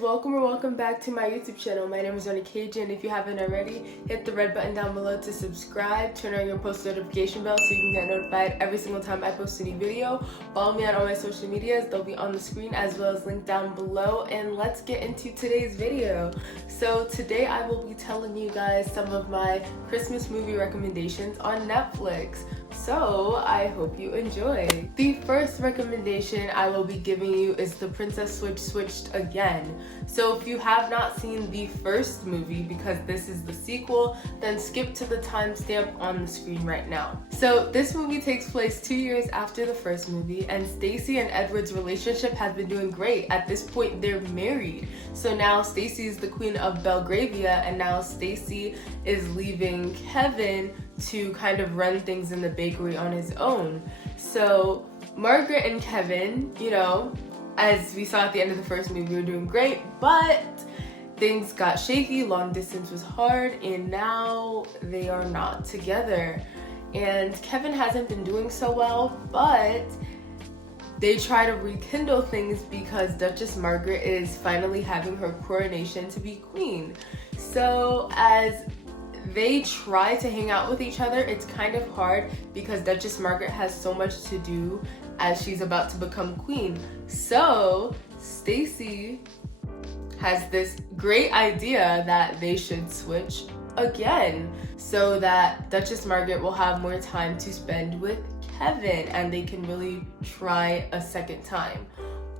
welcome back to my YouTube channel. My name is Renikeji, and if you haven't already, hit the red button down below to subscribe, turn on your post notification bell so you can get notified every single time I post a new video. Follow me on all my social medias, they'll be on the screen as well as linked down below, and let's get into today's video. So today I will be telling you guys some of my Christmas movie recommendations on Netflix. So I hope you enjoy. The first recommendation I will be giving you is The Princess Switch Switched Again. So if you have not seen the first movie, because this is the sequel, then skip to the timestamp on the screen right now. So this movie takes place 2 years after the first movie, and Stacy and Edward's relationship has been doing great. At this point, they're married. So now Stacy is the queen of Belgravia, and now Stacy is leaving Kevin to kind of run things in the bakery on his own. So Margaret and Kevin, you know, as we saw at the end of the first movie, were doing great, but things got shaky, long distance was hard, and now they are not together. And Kevin hasn't been doing so well, but they try to rekindle things because Duchess Margaret is finally having her coronation to be queen. So as they try to hang out with each other, it's kind of hard because Duchess Margaret has so much to do as she's about to become queen. So Stacy has this great idea that they should switch again so that Duchess Margaret will have more time to spend with Kevin and they can really try a second time.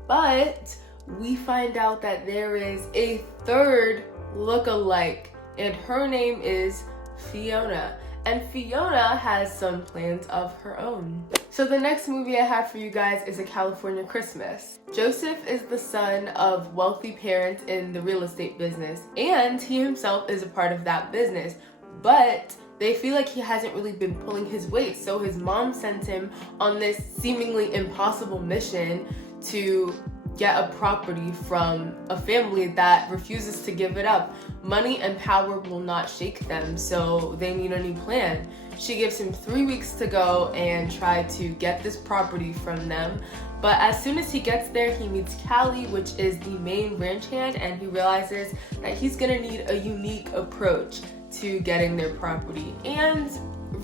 But we find out that there is a third look-alike, and her name is Fiona. And Fiona has some plans of her own. So the next movie I have for you guys is A California Christmas. Joseph is the son of wealthy parents in the real estate business, and he himself is a part of that business. But they feel like he hasn't really been pulling his weight, so his mom sends him on this seemingly impossible mission to get a property from a family that refuses to give it up. Money and power will not shake them, so they need a new plan. She gives him 3 weeks to go and try to get this property from them. But as soon as he gets there, he meets Callie, which is the main ranch hand, and he realizes that he's gonna need a unique approach to getting their property, and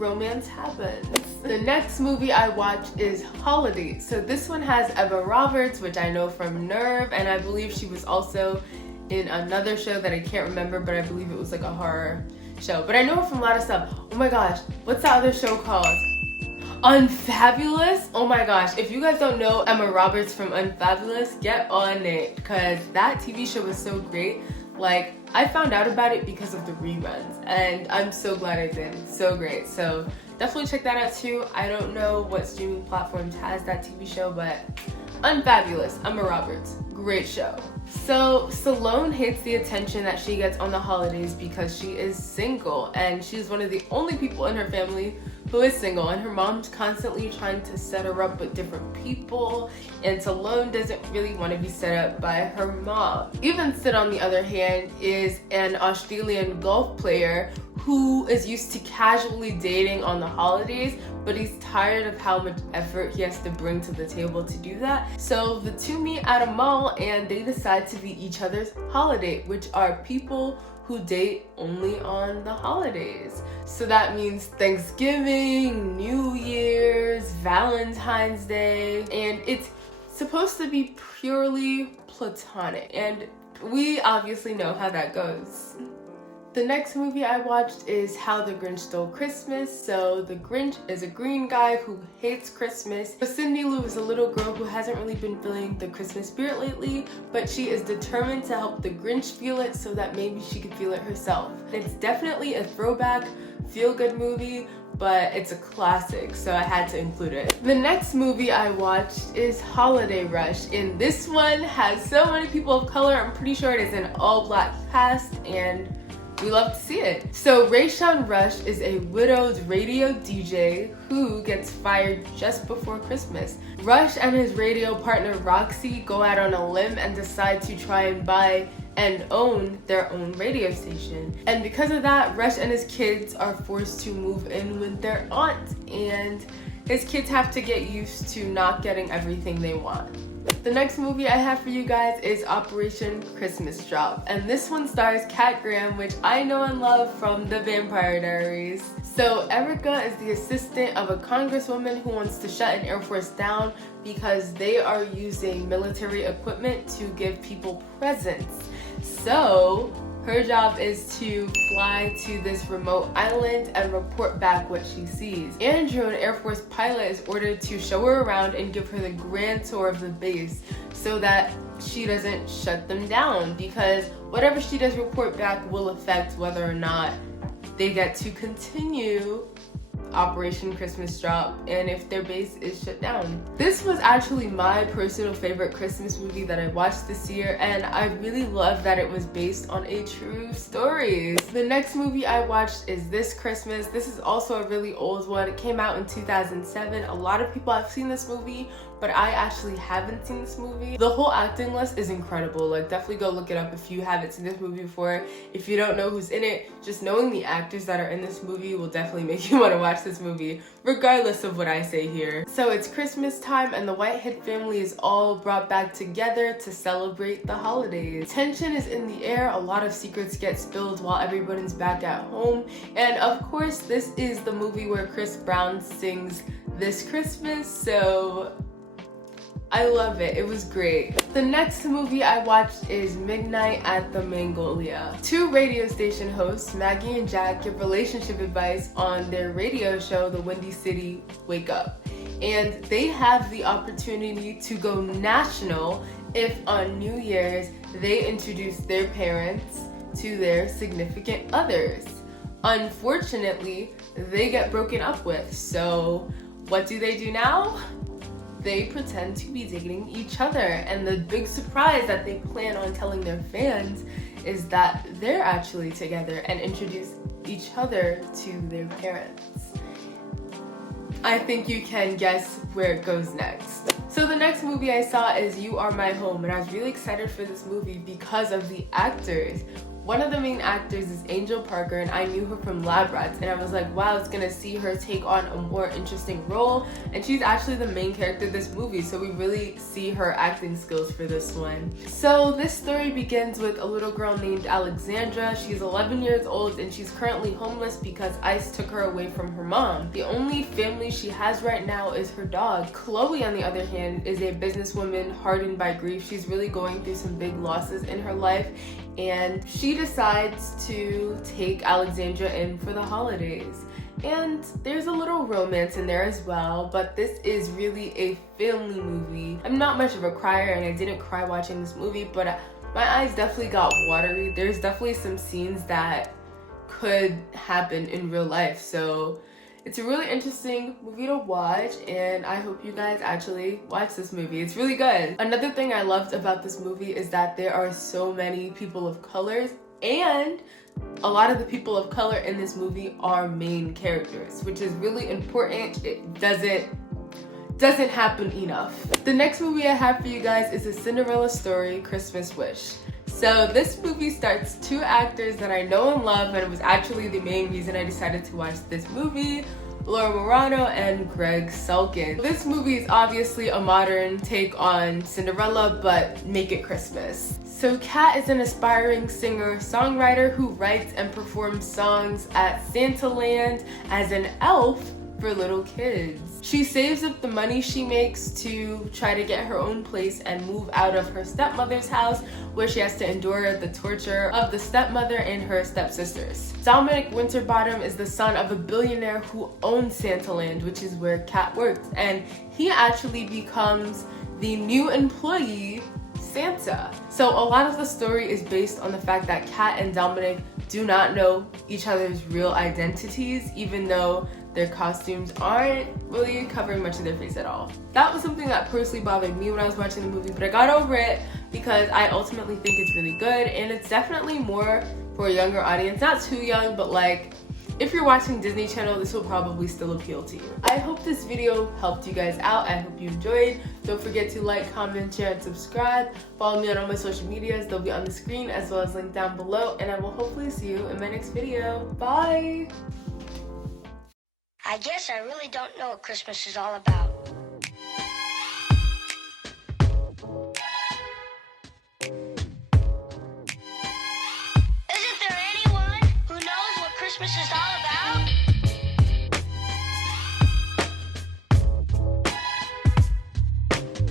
romance happens. The next movie I watched is Holiday. So this one has Emma Roberts, which I know from Nerve, and I believe she was also in another show that I can't remember, but I believe it was like a horror show. But I know her from a lot of stuff. Oh my gosh, what's that other show called? Unfabulous? Oh my gosh, if you guys don't know Emma Roberts from Unfabulous, get on it, because that TV show was so great. Like, I found out about it because of the reruns, and I'm so glad I did. So great. So definitely check that out too. I don't know what streaming platforms has that TV show, but Unfabulous, Emma Roberts, great show. So Salome hates the attention that she gets on the holidays because she is single, and she's one of the only people in her family who is single, and her mom's constantly trying to set her up with different people, and Salome doesn't really want to be set up by her mom. Evanston, on the other hand, is an Australian golf player who is used to casually dating on the holidays, but he's tired of how much effort he has to bring to the table to do that. So the two meet at a mall and they decide to be each other's holiday, which are people who date only on the holidays. So that means Thanksgiving, New Year's, Valentine's Day, and it's supposed to be purely platonic, and we obviously know how that goes. The next movie I watched is How the Grinch Stole Christmas. So the Grinch is a green guy who hates Christmas. So Cindy Lou is a little girl who hasn't really been feeling the Christmas spirit lately, but she is determined to help the Grinch feel it so that maybe she could feel it herself. It's definitely a throwback, feel-good movie, but it's a classic, so I had to include it. The next movie I watched is Holiday Rush, and this one has so many people of color. I'm pretty sure it is an all-black cast, and we love to see it. So Rayshawn Rush is a widowed radio DJ who gets fired just before Christmas. Rush and his radio partner Roxy go out on a limb and decide to try and buy and own their own radio station. And because of that, Rush and his kids are forced to move in with their aunt, and his kids have to get used to not getting everything they want. The next movie I have for you guys is Operation Christmas Drop, and this one stars Kat Graham, which I know and love from The Vampire Diaries. So Erica is the assistant of a congresswoman who wants to shut an Air Force down because they are using military equipment to give people presents. So her job is to fly to this remote island and report back what she sees. Andrew, an Air Force pilot, is ordered to show her around and give her the grand tour of the base so that she doesn't shut them down, because whatever she does report back will affect whether or not they get to continue Operation Christmas Drop and if their base is shut down. This was actually my personal favorite Christmas movie that I watched this year, and I really love that it was based on a true story. The next movie I watched is This Christmas. This is also a really old one. It came out in 2007. A lot of people have seen this movie, but I actually haven't seen this movie. The whole acting list is incredible. Like, definitely go look it up if you haven't seen this movie before. If you don't know who's in it, just knowing the actors that are in this movie will definitely make you want to watch this movie, regardless of what I say here. So it's Christmas time and the Whitehead family is all brought back together to celebrate the holidays. Tension is in the air, a lot of secrets get spilled while everyone's back at home, and of course this is the movie where Chris Brown sings This Christmas, so I love it. It was great. The next movie I watched is Midnight at the Magnolia. Two radio station hosts, Maggie and Jack, give relationship advice on their radio show, The Windy City Wake Up. And they have the opportunity to go national if on New Year's they introduce their parents to their significant others. Unfortunately, they get broken up with. So what do they do now? They pretend to be dating each other, and the big surprise that they plan on telling their fans is that they're actually together and introduce each other to their parents. I think you can guess where it goes next. So the next movie I saw is You Are My Home, and I was really excited for this movie because of the actors. One of the main actors is Angel Parker, and I knew her from Lab Rats, and I was like, wow, it's gonna see her take on a more interesting role, and she's actually the main character of this movie, so we really see her acting skills for this one. So this story begins with a little girl named Alexandra. She's 11 years old, and she's currently homeless because ICE took her away from her mom. The only family she has right now is her dog. Chloe, on the other hand, is a businesswoman hardened by grief. She's really going through some big losses in her life, and she decides to take Alexandra in for the holidays. And there's a little romance in there as well, but this is really a family movie. I'm not much of a crier, and I didn't cry watching this movie, but my eyes definitely got watery. There's definitely some scenes that could happen in real life, so it's a really interesting movie to watch, and I hope you guys actually watch this movie. It's really good. Another thing I loved about this movie is that there are so many people of color, and a lot of the people of color in this movie are main characters, which is really important. It doesn't happen enough. The next movie I have for you guys is A Cinderella Story, Christmas Wish. So this movie starts two actors that I know and love, and it was actually the main reason I decided to watch this movie, Laura Morano and Greg Sulkin. This movie is obviously a modern take on Cinderella, but make it Christmas. So Kat is an aspiring singer-songwriter who writes and performs songs at Santaland as an elf for little kids. She saves up the money she makes to try to get her own place and move out of her stepmother's house, where she has to endure the torture of the stepmother and her stepsisters. Dominic Winterbottom is the son of a billionaire who owns Santaland, which is where Kat works, and he actually becomes the new employee Santa. So a lot of the story is based on the fact that Kat and Dominic do not know each other's real identities, even though their costumes aren't really covering much of their face at all. That was something that personally bothered me when I was watching the movie, but I got over it because I ultimately think it's really good, and it's definitely more for a younger audience. Not too young, but like, if you're watching Disney Channel, this will probably still appeal to you. I hope this video helped you guys out. I hope you enjoyed. Don't forget to like, comment, share, and subscribe. Follow me on all my social medias. They'll be on the screen as well as linked down below, and I will hopefully see you in my next video. Bye! I guess I really don't know what Christmas is all about. Christmas is all